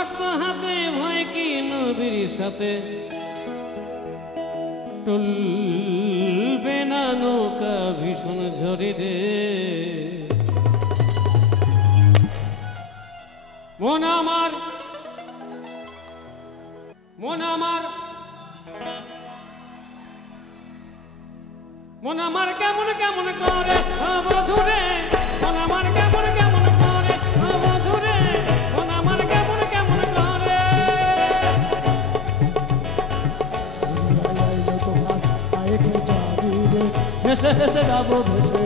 শক্ত হাতে ভয় কি নবীর সাথে টলবে না নৌকা ভীষণ ঝরে রে মন আমার মন আমার মন আমার কেমন কেমন করে বধুরে মন আমার কেমন কেমন করে বধুরে মন আমার কেমন কেমন করে ভেসে ভেসে যাবো ভেসে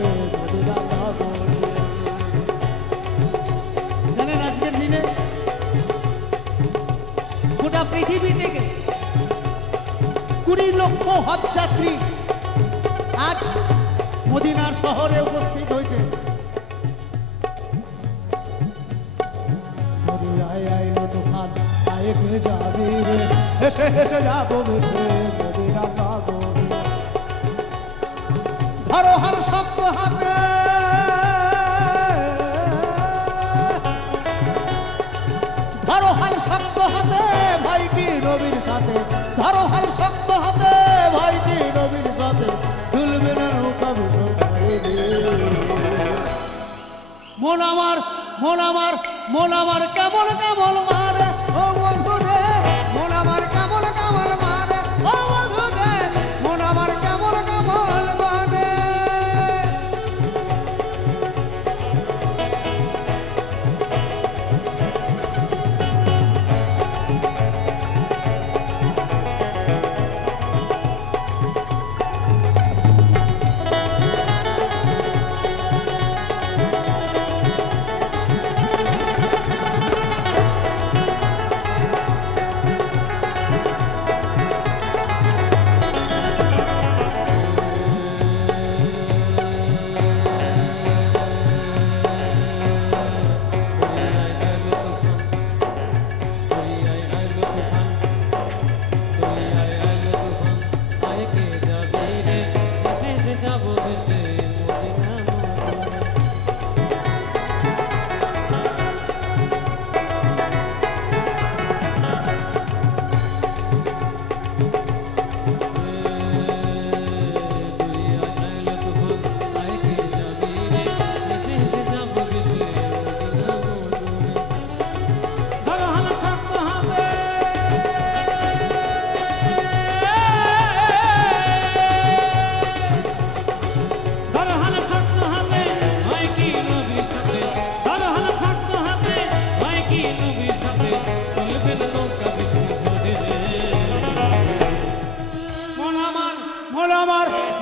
জানেন আজকের দিনে গোটা পৃথিবী থেকে 20 লক্ষ হজ যাত্রী আজ মদিনার শহরে উপস্থিত হয়েছে হেসে হেসে যাবো ভেসে মদিনা নগরে ধরো হাল শক্ত হাতে ধরো হাল শক্ত হাতে ভাই কি নবীর সাথে ধরো হাল শক্ত হাতে ভাই কি নবীর সাথে তুলবে না নৌকা ভীষণ মন আমার মন আমার মন আমার কেমন কেমন মারে ও বন্ধুরে মন আমার কেমন কেমন মারে ও বন্ধুরে মন আমার কেমন কেমন মারে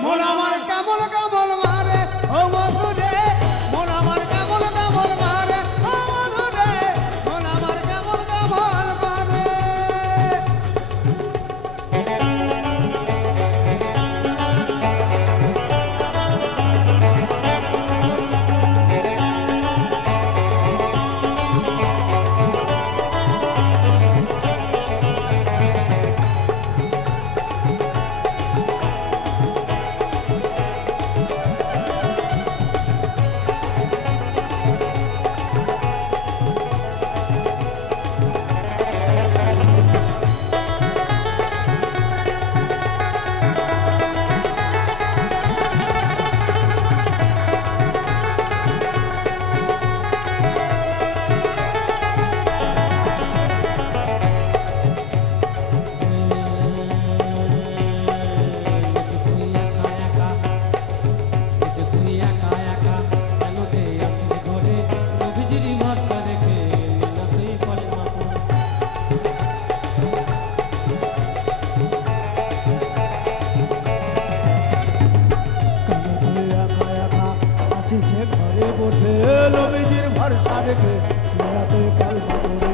মন আমার কেমন কেমন মারে ও বন্ধুরে মন আমার কেমন কেমন মারে ও বন্ধুরে মন আমার কেমন কেমন মারে ঘরে বসে নবীজির ভরসা রেখে মেলাতে কালমা করে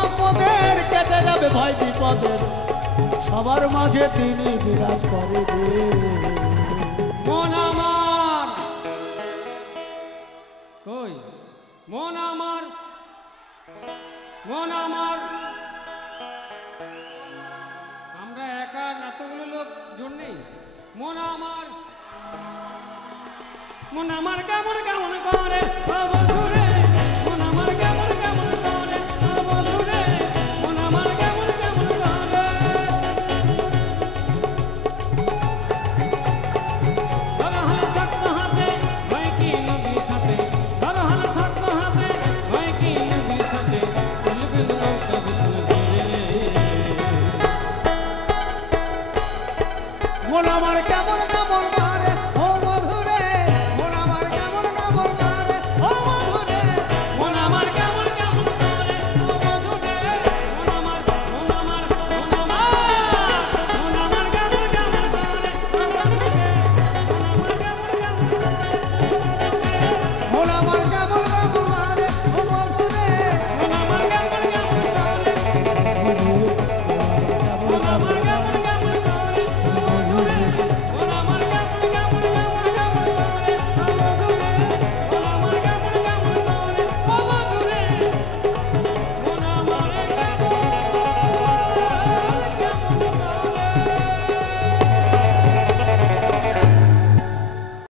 সম্পদের কেটে যাবে ভয় বিপদের সবার মাঝে তিনি বিরাজ করে রে মন আমার কই মন আমার মন আমার আমরা একা এতগুলো লোক জোর নেই মন আমার কেমন কেমন করে ও বধূ